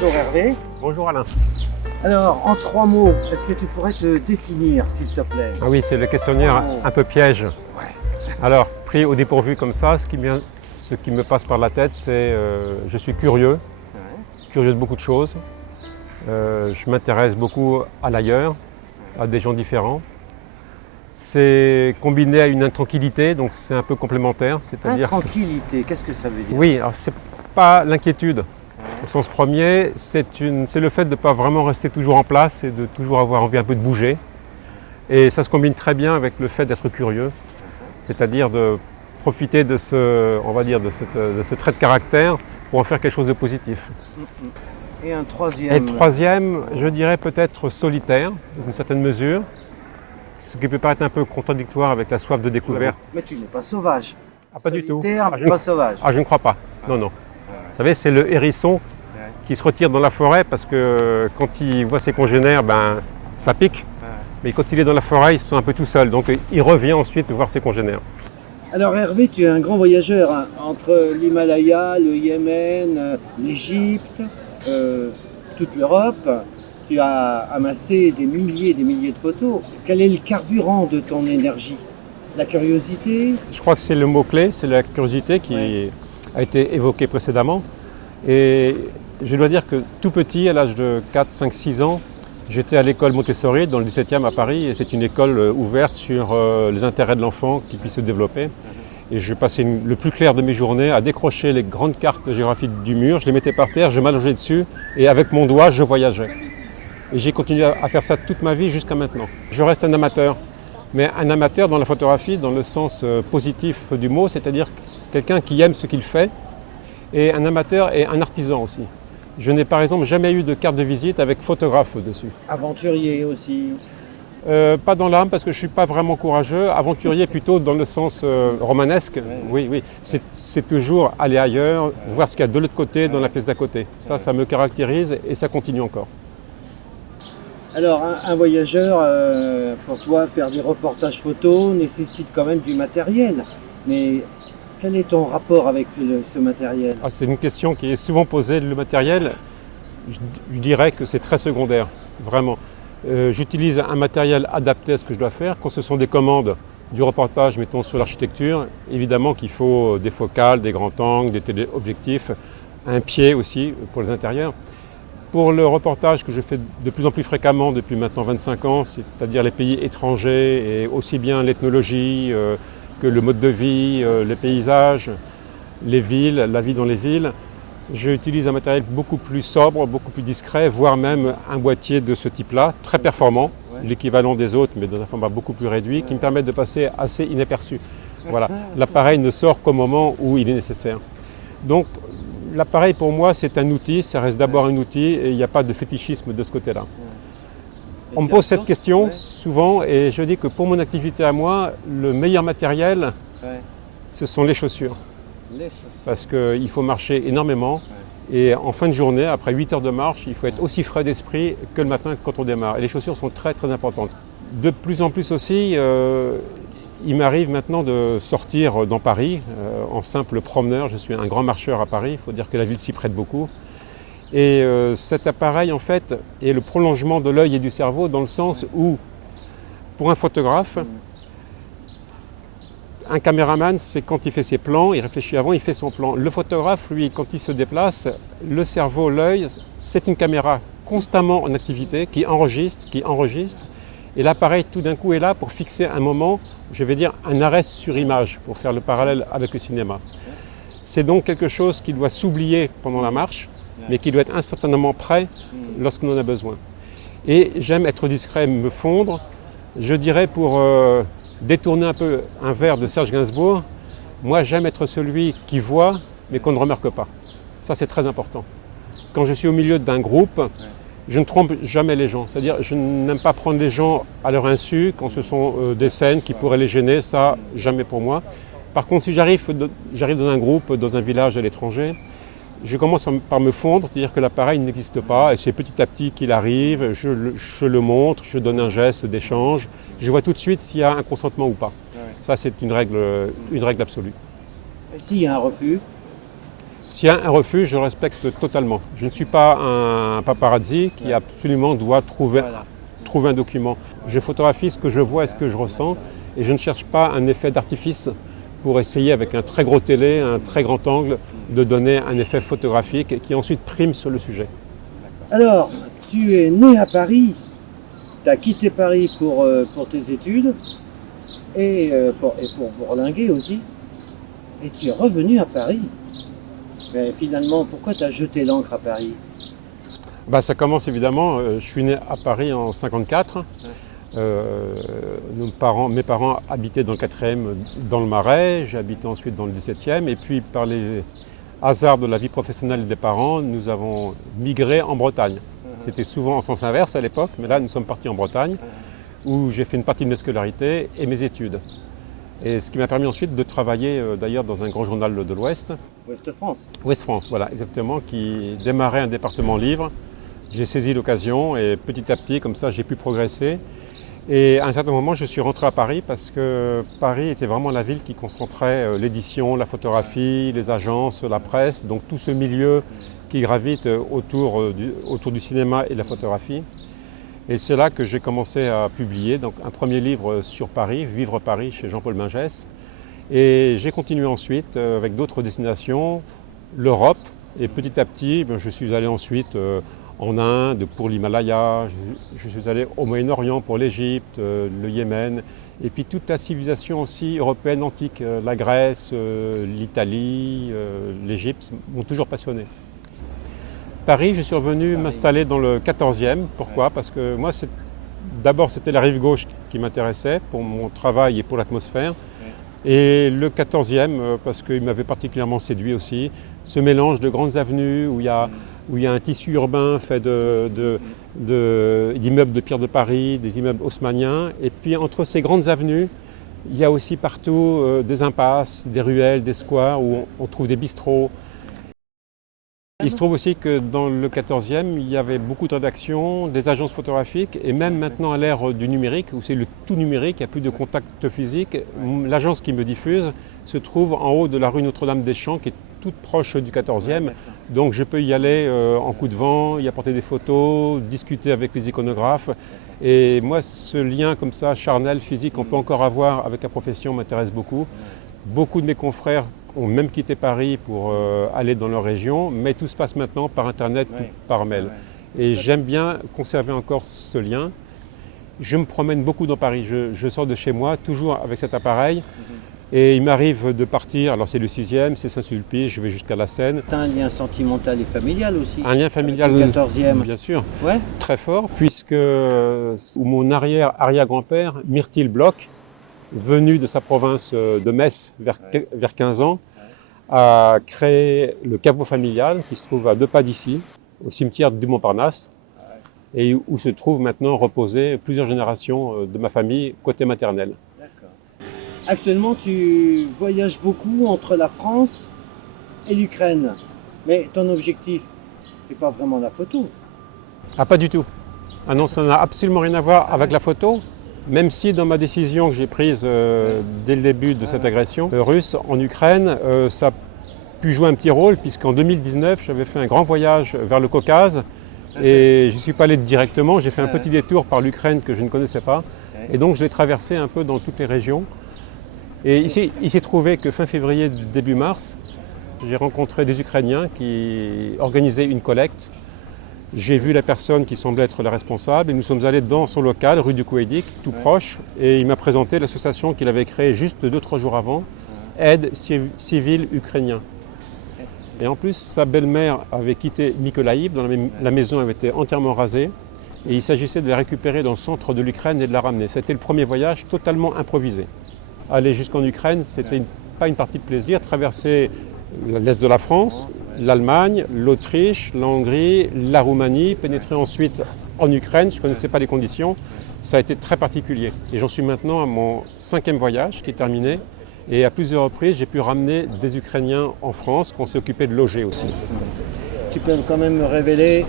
Bonjour Hervé. Bonjour Alain. Alors, en 3 mots, est-ce que tu pourrais te définir, s'il te plaît? Ah oui, c'est le questionnaire un peu piège. Ouais. Alors, pris au dépourvu comme ça, ce qui me passe par la tête, c'est je suis curieux, curieux de beaucoup de choses. Je m'intéresse beaucoup à l'ailleurs, à des gens différents. C'est combiné à une intranquillité, donc c'est un peu complémentaire. C'est-à-dire Intranquillité, qu'est-ce que ça veut dire? oui, alors c'est pas l'inquiétude. Au sens premier, c'est le fait de ne pas vraiment rester toujours en place et de toujours avoir envie un peu de bouger. Et ça se combine très bien avec le fait d'être curieux, c'est-à-dire de profiter de on va dire, de ce trait de caractère pour en faire quelque chose de positif. Et un troisième? Et le troisième, je dirais peut-être solitaire, dans une certaine mesure, ce qui peut paraître un peu contradictoire avec la soif de découverte. Mais tu n'es pas sauvage. Ah, pas du tout. Solitaire, Ah, pas sauvage. Ah, je ne crois pas. Non, non. Vous savez, c'est le hérisson qui se retire dans la forêt parce que quand il voit ses congénères, ça pique. Mais quand il est dans la forêt, il se sent un peu tout seul. Donc il revient ensuite voir ses congénères. Alors Hervé, tu es un grand voyageur hein, entre l'Himalaya, le Yémen, l'Égypte, toute l'Europe. Tu as amassé des milliers de photos. Quel est le carburant de ton énergie? La curiosité? Je crois que c'est le mot-clé, c'est la curiosité qui a été évoquée précédemment. Et je dois dire que tout petit, à l'âge de 4, 5, 6 ans, j'étais à l'école Montessori dans le 17e à Paris. Et c'est une école ouverte sur les intérêts de l'enfant qui puisse se développer. Et je passais le plus clair de mes journées à décrocher les grandes cartes géographiques du mur. Je les mettais par terre, je m'allongeais dessus et avec mon doigt, je voyageais. Et j'ai continué à faire ça toute ma vie jusqu'à maintenant. Je reste un amateur, mais un amateur dans la photographie dans le sens positif du mot, c'est-à-dire quelqu'un qui aime ce qu'il fait, et un amateur et un artisan aussi. Je n'ai par exemple jamais eu de carte de visite avec photographe dessus. Aventurier aussi. Pas dans l'âme parce que je ne suis pas vraiment courageux, aventurier plutôt dans le sens romanesque. Oui. C'est toujours aller ailleurs, voir ce qu'il y a de l'autre côté, dans la pièce d'à côté. Ça me caractérise et ça continue encore. Alors, un voyageur, pour toi, faire des reportages photos nécessite quand même du matériel. Mais quel est ton rapport avec ce matériel? C'est une question qui est souvent posée. Le matériel, je dirais que c'est très secondaire, vraiment. J'utilise un matériel adapté à ce que je dois faire. Quand ce sont des commandes du reportage, mettons sur l'architecture, évidemment qu'il faut des focales, des grands angles, des téléobjectifs, un pied aussi pour les intérieurs. Pour le reportage que je fais de plus en plus fréquemment depuis maintenant 25 ans, c'est-à-dire les pays étrangers et aussi bien l'ethnologie que le mode de vie, les paysages, les villes, la vie dans les villes, j'utilise un matériel beaucoup plus sobre, beaucoup plus discret, voire même un boîtier de ce type-là, très performant, l'équivalent des autres mais dans un format beaucoup plus réduit, qui me permet de passer assez inaperçu. Voilà, l'appareil ne sort qu'au moment où il est nécessaire. Donc, l'appareil pour moi c'est un outil, ça reste d'abord un outil et il n'y a pas de fétichisme de ce côté-là. On me pose cette question souvent et je dis que pour mon activité à moi, le meilleur matériel, ce sont les chaussures. Parce qu'il faut marcher énormément et en fin de journée, après 8 heures de marche, il faut être aussi frais d'esprit que le matin quand on démarre. Et les chaussures sont très très importantes. De plus en plus aussi, il m'arrive maintenant de sortir dans Paris en simple promeneur. Je suis un grand marcheur à Paris, il faut dire que la ville s'y prête beaucoup. Et cet appareil en fait est le prolongement de l'œil et du cerveau dans le sens où, pour un photographe, un caméraman, c'est quand il fait ses plans, il réfléchit avant, il fait son plan. Le photographe, lui, quand il se déplace, le cerveau, l'œil, c'est une caméra constamment en activité qui enregistre. Et l'appareil, tout d'un coup, est là pour fixer un moment, je vais dire un arrêt sur image, pour faire le parallèle avec le cinéma. C'est donc quelque chose qui doit s'oublier pendant la marche, mais qui doit être instantanément prêt lorsqu'on en a besoin. Et j'aime être discret, me fondre. Je dirais pour détourner un peu un vers de Serge Gainsbourg, moi j'aime être celui qui voit, mais qu'on ne remarque pas. Ça c'est très important. Quand je suis au milieu d'un groupe, je ne trompe jamais les gens. C'est-à-dire je n'aime pas prendre les gens à leur insu quand ce sont des scènes qui pourraient les gêner, ça jamais pour moi. Par contre si j'arrive dans un groupe, dans un village à l'étranger, je commence par me fondre, c'est-à-dire que l'appareil n'existe pas et c'est petit à petit qu'il arrive, je le montre, je donne un geste d'échange, je vois tout de suite s'il y a un consentement ou pas. Ça c'est une règle absolue. Et s'il y a un refus? S'il y a un refus, je le respecte totalement. Je ne suis pas un paparazzi qui absolument doit trouver un document. Je photographie ce que je vois et ce que je ressens et je ne cherche pas un effet d'artifice pour essayer avec un très gros télé, un très grand angle, de donner un effet photographique qui ensuite prime sur le sujet. Alors, tu es né à Paris, tu as quitté Paris pour tes études et pour bourlinguer aussi, et tu es revenu à Paris. Mais finalement, pourquoi tu as jeté l'encre à Paris? Ça commence évidemment, je suis né à Paris en 1954. Mes parents habitaient dans le 4e, dans le Marais, j'ai habité ensuite dans le 17e, et puis par les hasards de la vie professionnelle des parents, nous avons migré en Bretagne. C'était souvent en sens inverse à l'époque, mais là nous sommes partis en Bretagne, où j'ai fait une partie de mes scolarités et mes études. Et ce qui m'a permis ensuite de travailler d'ailleurs dans un grand journal de l'Ouest. Ouest France. Ouest France, voilà, exactement, qui démarrait un département livre. J'ai saisi l'occasion et petit à petit, comme ça, j'ai pu progresser. Et à un certain moment, je suis rentré à Paris parce que Paris était vraiment la ville qui concentrait l'édition, la photographie, les agences, la presse, donc tout ce milieu qui gravite autour du cinéma et de la photographie. Et c'est là que j'ai commencé à publier donc, un premier livre sur Paris, Vivre Paris, chez Jean-Paul Mingès. Et j'ai continué ensuite avec d'autres destinations, l'Europe. Et petit à petit, je suis allé ensuite en Inde pour l'Himalaya, je suis allé au Moyen-Orient pour l'Égypte, le Yémen, et puis toute la civilisation aussi européenne antique, la Grèce, l'Italie, l'Égypte m'ont toujours passionné. Paris, je suis revenu m'installer dans le 14e. Pourquoi? Parce que moi, d'abord, c'était la rive gauche qui m'intéressait pour mon travail et pour l'atmosphère. Et le 14e, parce qu'il m'avait particulièrement séduit aussi, ce mélange de grandes avenues où il y a un tissu urbain fait d'immeubles de pierre de Paris, des immeubles haussmanniens. Et puis entre ces grandes avenues, il y a aussi partout des impasses, des ruelles, des squares où on trouve des bistrots. Il se trouve aussi que dans le 14e, il y avait beaucoup de rédactions, des agences photographiques et même maintenant à l'ère du numérique, où c'est le tout numérique, il n'y a plus de contact physique, l'agence qui me diffuse se trouve en haut de la rue Notre-Dame-des-Champs, qui est toute proche du 14e. Donc je peux y aller en coup de vent, y apporter des photos, discuter avec les iconographes. Et moi, ce lien comme ça, charnel, physique, qu'on peut encore avoir avec la profession m'intéresse beaucoup. Beaucoup de mes confrères ont même quitté Paris pour aller dans leur région, mais tout se passe maintenant par Internet, par mail. Et j'aime bien conserver encore ce lien. Je me promène beaucoup dans Paris, je sors de chez moi toujours avec cet appareil. Et il m'arrive de partir, alors c'est le 6e, c'est Saint-Sulpice, je vais jusqu'à la Seine. Tu as un lien sentimental et familial aussi? Un lien familial, le 14e. Bien sûr, Ouais. très fort, puisque mon arrière-grand-père, Myrtil Bloch, venu de sa province de Metz vers 15 ans, a créé le caveau familial qui se trouve à 2 pas d'ici, au cimetière du Montparnasse, et où se trouvent maintenant reposées plusieurs générations de ma famille côté maternel. D'accord. Actuellement, tu voyages beaucoup entre la France et l'Ukraine, mais ton objectif, c'est pas vraiment la photo. Ah, pas du tout. Ah non, ça n'a absolument rien à voir avec la photo. Même si dans ma décision que j'ai prise dès le début de cette agression russe en Ukraine, ça a pu jouer un petit rôle puisqu'en 2019, j'avais fait un grand voyage vers le Caucase et je ne suis pas allé directement, j'ai fait un petit détour par l'Ukraine que je ne connaissais pas et donc je l'ai traversé un peu dans toutes les régions. Et ici, il s'est trouvé que fin février, début mars, j'ai rencontré des Ukrainiens qui organisaient une collecte. J'ai vu la personne qui semblait être la responsable et nous sommes allés dans son local, rue du Kouédic, tout proche, et il m'a présenté l'association qu'il avait créée juste 2-3 jours avant, Aide civile ukrainien. Et en plus, sa belle-mère avait quitté Mykolaïv, dont la maison avait été entièrement rasée, et il s'agissait de la récupérer dans le centre de l'Ukraine et de la ramener. C'était le premier voyage totalement improvisé. Aller jusqu'en Ukraine, c'était pas une partie de plaisir, traverser l'est de la France, l'Allemagne, l'Autriche, la Hongrie, la Roumanie, pénétrer ensuite en Ukraine, je ne connaissais pas les conditions, ça a été très particulier. Et j'en suis maintenant à mon 5e voyage qui est terminé, et à plusieurs reprises j'ai pu ramener des Ukrainiens en France qu'on s'est occupé de loger aussi. Tu peux quand même me révéler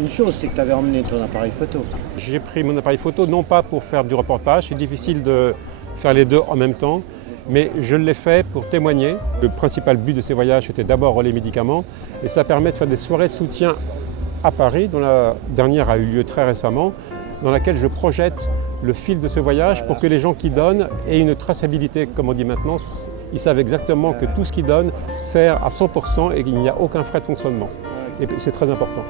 une chose, c'est que tu avais emmené ton appareil photo. J'ai pris mon appareil photo non pas pour faire du reportage, c'est difficile de faire les deux en même temps, Mais je l'ai fait pour témoigner. Le principal but de ces voyages, c'était d'abord Relais Médicaments. Et ça permet de faire des soirées de soutien à Paris, dont la dernière a eu lieu très récemment, dans laquelle je projette le fil de ce voyage pour que les gens qui donnent aient une traçabilité, comme on dit maintenant. Ils savent exactement que tout ce qu'ils donnent sert à 100% et qu'il n'y a aucun frais de fonctionnement. Et c'est très important.